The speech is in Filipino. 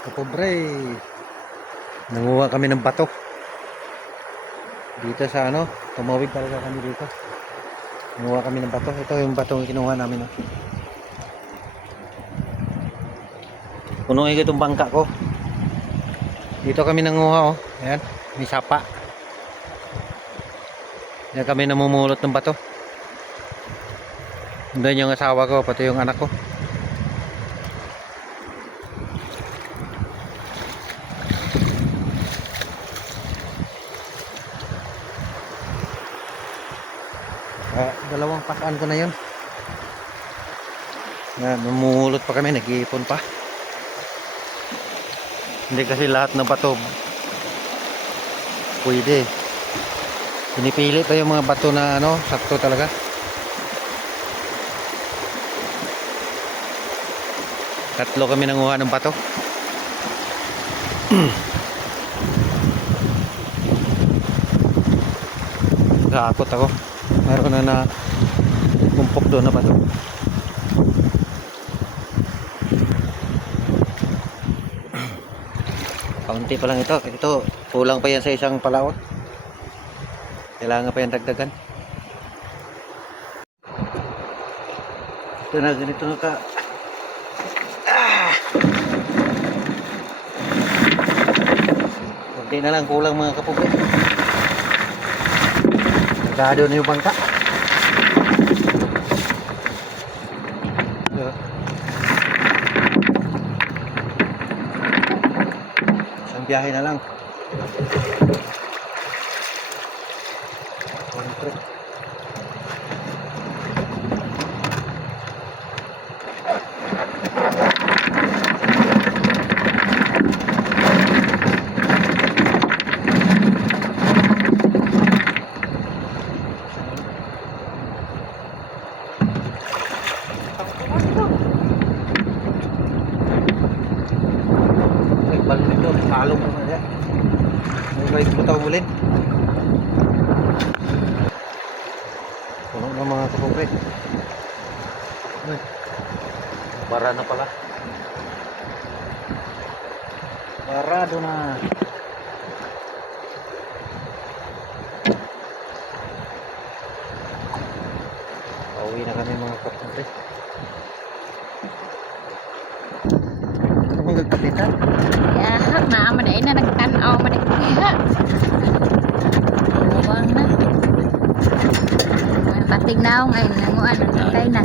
Kapobre, nanguha kami ng bato dito sa ano, tumawid talaga kami dito. Nanguha kami ng bato. Ito yung batong kinuha namin, oh. Punuin ko itong bangka ko. Dito kami nanguha, oh. Ayan, may sapa. Ayan kami namumulot ng bato. Doon yung asawa ko, pati yung anak ko. Dalawang pakaan ko na yun. Yan, namumulot pa kami, nag-iipon pa. Hindi kasi lahat ng bato pwede. Pinipili pa yung mga bato na ano, sakto talaga. Tatlo kami nanguha ng bato. Nakakot ako. Meron na kumpok doon na bato. Kaunti pa lang ito. Ito, kulang pa yan sa isang palaot. Kailangan pa yan dagdagan. Ito na, ganito na ka. Kunti na lang kulang mga kapugi. Nagkado na yung bangka. Isang biyahe na lang. Kontre. Balik dito, salong naman yan. May balik mo tawag ulit. Puno na mga kapobre. Bara na pala. Barado na. Pauwi na kami mga kapobre. Kami nagkapitan. Ya, na ay na nagtanaw man nagpiha. Buwang na. Patignaw ngayon nanguan, natay na.